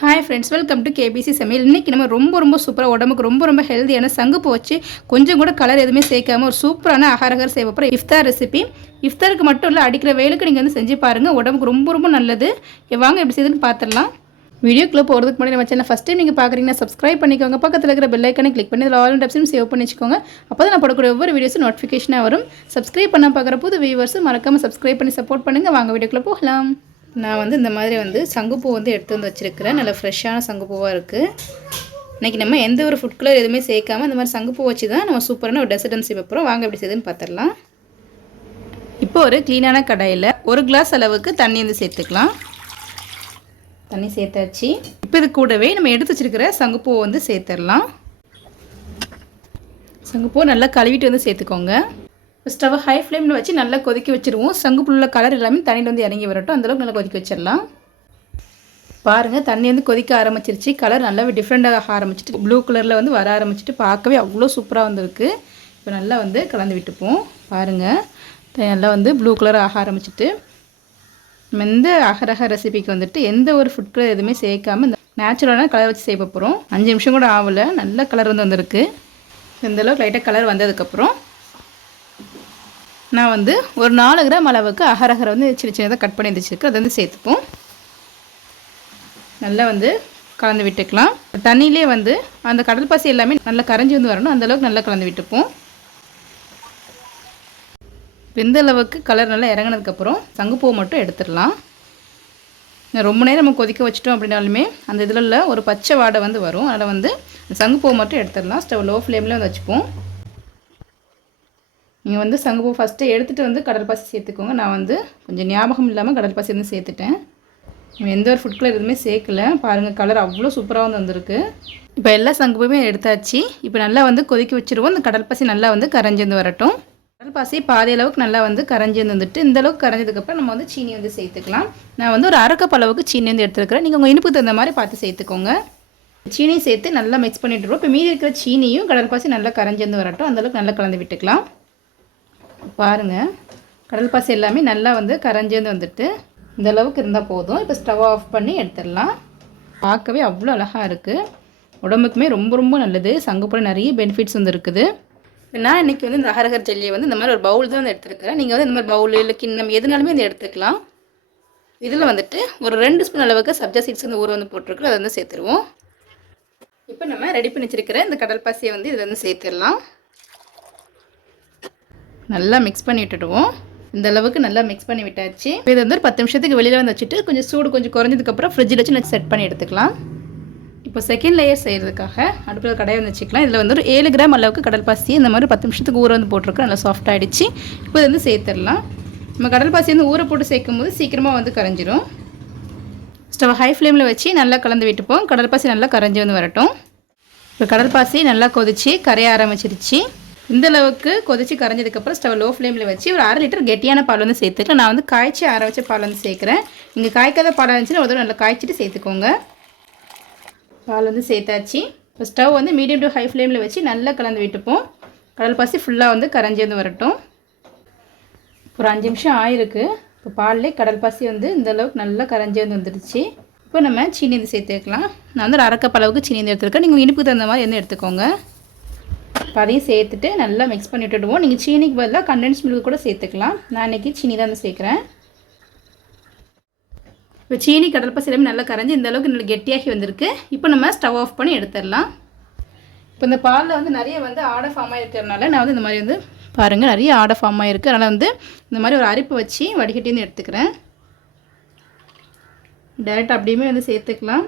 Hi friends welcome to KBC சமையல் இன்றைக்கி நம்ம ரொம்ப ரொம்ப சூப்பராக உடம்புக்கு ரொம்ப ரொம்ப ஹெல்த்தியான சங்குப்பு வச்சு கொஞ்சம் கூட கலர் எதுவுமே சேர்க்காம ஒரு சூப்பரான அகரகர் செய்ய போகிறோம் இஃப்தார் ரெசிபி இஃப்தாருக்கு மட்டும் இல்லை அடிக்கிற வேலுக்கு நீங்கள் வந்து செஞ்சு பாருங்கள் உடம்புக்கு ரொம்ப ரொம்ப நல்லது. வாங்க எப்படி செய்யுதுன்னு பார்த்துடலாம் வீடியோக்குள்ளே போகிறதுக்கு முன்னாடி நம்ம சேனல் ஃபஸ்ட் டைம் நீங்கள் பார்க்குறீங்கன்னா சப்ஸ்கிரைப் பண்ணிக்கோங்க. பக்கத்தில் இருக்கிற பெல் ஐக்கனை கிளிக் பண்ணி அதில் ஆல் டப்ஸையும் சேவ் பண்ணி வச்சுக்கோங்க. அப்போ தான் நான் போடக்கூடிய ஒவ்வொரு வீடியோஸும் நோட்டிஃபிகேஷனாக வரும். சப்ஸ்கிரைப் பண்ண பார்க்குற புது வியூவர்ஸும் மறக்காமல் சப்ஸ்கிரைப் பண்ணி சப்போர்ட் பண்ணுங்கள் வாங்க வீடியோக்குள்ளே போகலாம். நான் வந்து இந்த மாதிரி வந்து சங்குப்பூ வந்து எடுத்து வந்து வச்சுருக்கிறேன். நல்ல ஃப்ரெஷ்ஷான சங்குப்பூவாக இருக்குது இன்றைக்கி நம்ம எந்த ஒரு ஃபுட் கலர் எதுவுமே சேர்க்காம இந்த மாதிரி சங்குப்பூ வச்சு தான் நம்ம சூப்பரான ஒரு டெசர்டன் செய்ய போகிறோம் வாங்க எப்படி செய்யுதுன்னு பார்த்துடலாம். இப்போ ஒரு க்ளீனான கடாயில் ஒரு கிளாஸ் அளவுக்கு தண்ணி வந்து சேர்த்துக்கலாம். தண்ணி சேர்த்தாச்சு. இப்போ இது கூடவே நம்ம எடுத்து வச்சிருக்கிற சங்குப்பூவை வந்து சேர்த்துடலாம். சங்குப்பூ நல்லா கழுவிட்டு வந்து சேர்த்துக்கோங்க. ஸ்டவ் ஹை ஃப்ளேமில் வச்சு நல்லா கொதிக்க வச்சுருவோம். சங்குப்புள்ள கலர் எல்லாமே தண்ணியில் வந்து இறங்கி வரட்டும். அந்தளவுக்கு நல்லா கொதிக்க வச்சிடலாம். பாருங்கள் தண்ணி வந்து கொதிக்க ஆரம்பிச்சிருச்சு. கலர் நல்லாவே டிஃப்ரெண்ட்டாக ஆரம்பிச்சிட்டு ப்ளூ கலரில் வந்து வர ஆரம்பிச்சிட்டு பார்க்கவே அவ்வளோ சூப்பராக வந்திருக்கு. இப்போ நல்லா வந்து கலந்து விட்டுப்போம். பாருங்கள் நல்லா வந்து ப்ளூ கலர் ஆக ஆரம்பிச்சிட்டு நம்ம எந்த அகரக ரெசிபிக்கு வந்துட்டு எந்த ஒரு ஃபுட் கலர் எதுவுமே சேர்க்காம இந்த நேச்சுரலான கலர் வச்சு செய்ய போகிறோம் அஞ்சு நிமிஷம் கூட ஆகலை. நல்ல கலர் வந்து வந்திருக்கு. இந்தளவுக்கு லைட்டாக கலர் வந்ததுக்கப்புறம் நான் வந்து ஒரு நாலு கிராம் அளவுக்கு அகரகரை வந்து சின்ன சின்னதாக கட் பண்ணி வச்சுருக்கேன். அதை வந்து சேர்த்துப்போம். நல்லா வந்து கலந்து விட்டுக்கலாம். தண்ணியிலே வந்து அந்த கடல் பாசி எல்லாமே நல்லா கரைஞ்சி வந்து வரணும். அந்தளவுக்கு நல்லா கலந்து விட்டுப்போம். வெந்த அளவுக்கு கலர் நல்லா இறங்கினதுக்கப்புறம் சங்குப்பூ மட்டும் எடுத்துடலாம். ரொம்ப நேரம் நம்ம கொதிக்க வச்சிட்டோம் அப்படின்னாலுமே அந்த இதில் ஒரு பச்சை வாடை வந்து வரும். அதில் வந்து சங்குப்பூ மட்டும் எடுத்துடலாம். ஸ்டவ் லோ ஃப்ளேமில் வந்து வச்சுப்போம். நீங்கள் வந்து சங்குப்பூ ஃபஸ்ட்டு எடுத்துகிட்டு வந்து கடல் பாசி சேர்த்துக்கோங்க. நான் வந்து கொஞ்சம் ஞாபகம் இல்லாமல் கடல் பாசி வந்து சேர்த்துட்டேன். எந்த ஒரு ஃபுட் கலர் எதுவுமே சேர்க்கல. பாருங்கள் கலர் அவ்வளோ சூப்பராக வந்து வந்திருக்கு. இப்போ எல்லா சங்குப்பூமே எடுத்தாச்சு. இப்போ நல்லா வந்து கொதிக்க வச்சுருவோம். இந்த கடல் பாசி நல்லா வந்து கரைஞ்சி வந்து வரட்டும். கடல் பாசி பாதி அளவுக்கு நல்லா வந்து கரைஞ்சி வந்துட்டு இந்த அளவுக்கு கரைஞ்சதுக்கப்புறம் நம்ம வந்து சீனி வந்து சேர்த்துக்கலாம். நான் வந்து ஒரு அரைக்கப் அளவுக்கு சீனி வந்து எடுத்துருக்கிறேன். நீங்கள் உங்கள் இனிப்புக்கு தகுந்த மாதிரி பார்த்து சேர்த்துக்கோங்க. சீனி சேர்த்து நல்லா மிக்ஸ் பண்ணிட்டு இப்போ மீதி இருக்கிற சீனியும் கடல் பாசி நல்லா கரைஞ்சி வந்து வரட்டும். அந்தளவுக்கு நல்லா கலந்து விட்டுக்கலாம். பாருங்கள் கடல் பாசி எல்லாமே நல்லா வந்து கரைஞ்சேந்து வந்துட்டு இந்த அளவுக்கு இருந்தால் போதும். இப்போ ஸ்டவ் ஆஃப் பண்ணி எடுத்துடலாம். பார்க்கவே அவ்வளோ அழகாக இருக்குது உடம்புக்குமே ரொம்ப ரொம்ப நல்லது. சங்குப்பூட நிறைய பெனிஃபிட்ஸ் வந்து இருக்குது. நான் இன்றைக்கி வந்து இந்த அகரகர் ஜெல்லியை வந்து இந்த மாதிரி ஒரு பவுல் தான் வந்து எடுத்துருக்கிறேன். நீங்கள் வந்து இந்த மாதிரி பவுல் இல்லை கிண்ணம் எதுனாலுமே வந்து எடுத்துக்கலாம். இதில் வந்துட்டு ஒரு ரெண்டு ஸ்பூன் அளவுக்கு சப்ஜா சீட்ஸ் வந்து ஊற வந்து போட்டிருக்கு அதை வந்து சேர்த்துருவோம். இப்போ நம்ம ரெடி பண்ணி வச்சிருக்கிற இந்த கடல் பாசியை வந்து இதில் வந்து சேர்த்துடலாம். நல்லா மிக்ஸ் பண்ணி விட்டுடுவோம் இந்த அளவுக்கு நல்லா மிக்ஸ் பண்ணி விட்டாச்சு. இது வந்து ஒரு பத்து நிமிஷத்துக்கு வெளியில் வந்து வச்சுட்டு கொஞ்சம் சூடு கொஞ்சம் குறைஞ்சதுக்கப்புறம் ஃப்ரிட்ஜில் வச்சு நான் செட் பண்ணி எடுத்துக்கலாம். இப்போ செகண்ட் லேயர் செய்கிறதுக்காக அடுப்பில் கடையை வந்து வச்சுக்கலாம். இதில் வந்து ஒரு ஏழு கிராம் அளவுக்கு கடல் பாசி இந்த மாதிரி பத்து நிமிஷத்துக்கு ஊற வந்து போட்டிருக்கோம். நல்லா சாஃப்ட் ஆகிடுச்சு இப்போ இது வந்து சேர்த்துடலாம். நம்ம கடல் பாசி வந்து ஊற போட்டு சேர்க்கும் போது சீக்கிரமாக வந்து கரைஞ்சிரும். ஸ்டவ் ஹை ஃப்ளேமில் வச்சு நல்லா கலந்து விட்டுப்போம். கடல் பாசி நல்லா கரைஞ்சி வந்து வரட்டும். இப்போ கடல் பாசி நல்லா கொதிச்சு கரைய ஆரம்பிச்சிருச்சு. இந்த அளவுக்கு கொதிச்சு கரைஞ்சதுக்கப்புறம் ஸ்டவ் லோ ஃப்ளேமில் வச்சு ஒரு அரை லிட்டர் கெட்டியான பால் வந்து சேர்த்துக்கலாம். நான் வந்து காய்ச்சி அரை வச்ச பால் வந்து சேர்க்குறேன். நீங்கள் காய்க்காத பால் இருந்துச்சுன்னா ஒரு தடவை நல்லா காய்ச்சிட்டு சேர்த்துக்கோங்க. பால் வந்து சேர்த்தாச்சு. இப்போ ஸ்டவ் வந்து மீடியம் டு ஹை ஃப்ளேமில் வச்சு நல்லா கலந்து விட்டுப்போம். கடல் பாசி ஃபுல்லாக வந்து கரைஞ்சி வந்து வரட்டும். ஒரு அஞ்சு நிமிஷம் ஆயிருக்கு. இப்போ பால்லே கடல் பாசி வந்து இந்த அளவுக்கு நல்லா கரைஞ்சி வந்து வந்துடுச்சு. இப்போ நம்ம சீனி வந்து சேர்த்துக்கலாம். நான் வந்து ஒரு அரைக்கப் அளவுக்கு சீனி வந்து எடுத்துருக்கேன். நீங்கள் இனிப்புக்கு தகுந்த மாதிரி வந்து எடுத்துக்கோங்க. இப்போ அதையும் சேர்த்துட்டு நல்லா மிக்ஸ் பண்ணி விட்டுடுவோம். நீங்கள் சீனிக்கு பதிலாக கண்டென்ஸ் மில்க் கூட சேர்த்துக்கலாம். நான் இன்றைக்கி சீனி தான் வந்து சேர்க்குறேன். இப்போ சீனி கடல் சிலம்பு நல்லா கரைஞ்சி இந்த அளவுக்கு நல்லா கெட்டியாகி வந்திருக்கு. இப்போ நம்ம ஸ்டவ் ஆஃப் பண்ணி எடுத்துடலாம். இப்போ இந்த பாலில் வந்து நிறைய வந்து ஆடை ஃபார்ம் ஆகிருக்கிறதுனால நான் வந்து இந்த மாதிரி வந்து பாருங்கள் நிறைய ஆடை ஃபார்ம் ஆகிருக்கு அதனால் வந்து இந்த மாதிரி ஒரு அரிப்பு வச்சு வடிகட்டின்னு எடுத்துக்கிறேன். டேரெக்டாக அப்படியுமே வந்து சேர்த்துக்கலாம்.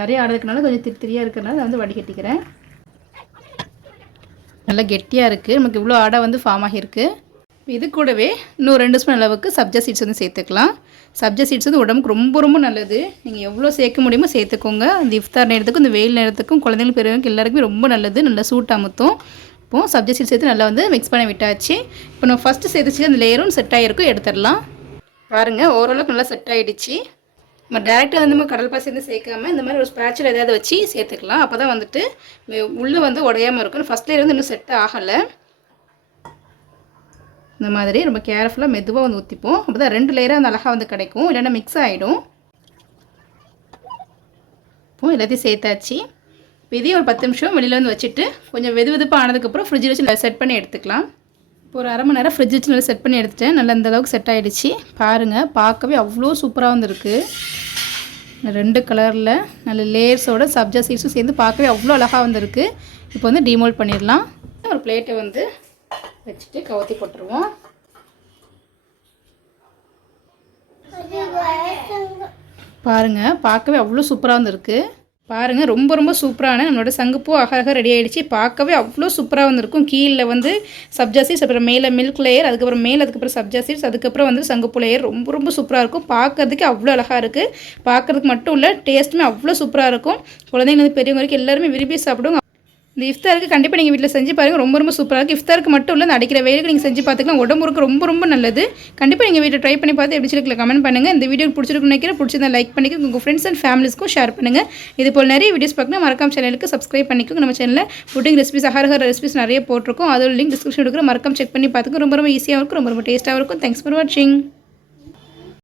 நிறைய ஆடை இருக்கிறனால கொஞ்சம் திரு திரியாக இருக்கிறனால நான் வந்து வடிகட்டிக்கிறேன். நல்லா கெட்டியாக இருக்குது நமக்கு இவ்வளோ ஆடை வந்து ஃபார்ம் ஆகியிருக்கு. இது கூடவே இன்னும் ரெண்டு ஸ்பூன் அளவுக்கு சப்ஜா சீட்ஸ் வந்து சேர்த்துக்கலாம். சப்ஜா சீட்ஸ் வந்து உடம்புக்கு ரொம்ப ரொம்ப நல்லது. நீங்கள் எவ்வளோ சேர்க்க முடியுமோ சேர்த்துக்கோங்க. இந்த இஃப்தார் நேரத்துக்கும் இந்த வெயில் நேரத்துக்கும் குழந்தைங்களுக்கு பெரியவங்க எல்லாருக்குமே ரொம்ப நல்லது. நல்லா சூட் அமுத்தும். இப்போது சப்ஜா சீட்ஸ் சேர்த்து நல்லா வந்து மிக்ஸ் பண்ணி விட்டாச்சு. இப்போ நம்ம ஃபஸ்ட்டு சேர்த்துச்சு அந்த லேயரும் செட் ஆகிருக்கும் எடுத்துடலாம். பாருங்கள் ஓரளவுக்கு நல்லா செட் ஆகிடுச்சு நம்ம டேரெக்டாக வந்து நம்ம கடல் பாசி வந்து சேர்க்காம இந்த மாதிரி ஒரு ஸ்பேச்சில் ஏதாவது வச்சு சேர்த்துக்கலாம். அப்போ தான் வந்துட்டு உள்ளே வந்து உடையாமல் இருக்கும் ஃபஸ்ட் லேயர் வந்து இன்னும் செட் ஆகலை. இந்த மாதிரி ரொம்ப கேர்ஃபுல்லாக மெதுவாக வந்து ஊற்றிப்போம் அப்போ தான் ரெண்டு லேயராக அந்த அழகாக வந்து கிடைக்கும். இல்லைன்னா மிக்ஸ் ஆகிடும் இப்போ எல்லாத்தையும் சேர்த்தாச்சு. இப்போ இதே ஒரு பத்து நிமிஷம் வெளியில் வந்து வச்சுட்டு கொஞ்சம் வெது வெதுப்பாக ஆனதுக்கப்புறம் ஃப்ரிட்ஜில் வச்சு செட் பண்ணி எடுத்துக்கலாம். இப்போ ஒரு அரை மணி நேரம் ஃப்ரிட்ஜ் வச்சு நல்லா செட் பண்ணி எடுத்துட்டேன். நல்லா இந்த அளவுக்கு செட் ஆகிடுச்சு பாருங்கள் பார்க்கவே அவ்வளோ சூப்பராக வந்திருக்கு. ரெண்டு கலரில் நல்ல லேயர்ஸோட சப்ஜா சீட்ஸும் சேர்ந்து பார்க்கவே அவ்வளோ அழகாக வந்திருக்கு. இப்போ வந்து டிமோல்ட் பண்ணிடலாம். ஒரு பிளேட்டை வந்து வச்சுட்டு கவுத்தி போட்டுருவோம். பாருங்கள் பார்க்கவே அவ்வளோ சூப்பராக வந்திருக்கு. பாருங்கள் ரொம்ப ரொம்ப சூப்பரான நம்மளோட சங்குப்பூ அழகாக ரெடி ஆகிடுச்சு பார்க்கவே அவ்வளோ சூப்பராக வந்திருக்கும். கீழே வந்து சப்ஜா சீட்ஸ் அப்புறம் மேலே மில்க் லேயர் அதுக்கப்புறம் மேலே அதுக்கப்புறம் சப்ஜா சீட்ஸ் அதுக்கப்புறம் வந்து சங்குப்பூ லேயர் ரொம்ப ரொம்ப சூப்பராக இருக்கும். பார்க்கறதுக்கு அவ்வளோ அழகாக இருக்குது பார்க்கறதுக்கு மட்டும் இல்லை டேஸ்ட்டுமே அவ்வளோ சூப்பராக இருக்கும். குழந்தைங்க வந்து பெரியவங்க வரைக்கும் எல்லாருமே விரும்பி சாப்பிடுவாங்க. இந்த இஃப்தாருக்கு கண்டிப்பாக நீங்கள் வீட்டில் செஞ்சு பாருங்கள் ரொம்ப ரொம்ப சூப்பராக இருக்குது இஃப்தாருக்கு மட்டும் இல்லை இந்த அடிக்கிற வெயிலுக்கு நீங்கள் செஞ்சு பார்த்துக்கலாம் உடம்புக்கு ரொம்ப ரொம்ப நல்லது. கண்டிப்பாக நீங்கள் வீட்டில் ட்ரை பண்ணி பார்த்து எப்படி சொல்லி கமெண்ட் பண்ணுங்கள் இந்த வீடியோ பிடிச்சிருக்குன்னு நினைக்கிறேன். பிடிச்சிருந்தா லைக் பண்ணிக்கோங்க. உங்கள் ஃப்ரெண்ட்ஸ் அண்ட் ஃபேமிலிஸ்க்கும் ஷேர் பண்ணுங்கள் இது போல் நிறைய வீடியோஸ் பார்க்கணும். மறக்காம சேனலுக்கு சப்ஸ்கிரைப் பண்ணிக்கோங்க. நம்ம சேனலில் புட்டிங் ரெசிபிஸ் அகரஹர ரெசிபிஸ் நிறைய போட்டிருக்கோம். அதோட லிங்க் டிஸ்கிரிப்ஷன் எடுக்கிற மறக்காம செக் பண்ணி பார்த்துக்கோங்க. ரொம்ப ரொம்ப ஈஸியாக இருக்கும். ரொம்ப ரொம்ப டேஸ்ட்டாக இருக்கும். தேங்க்ஸ் ஃபார் வாட்சிங்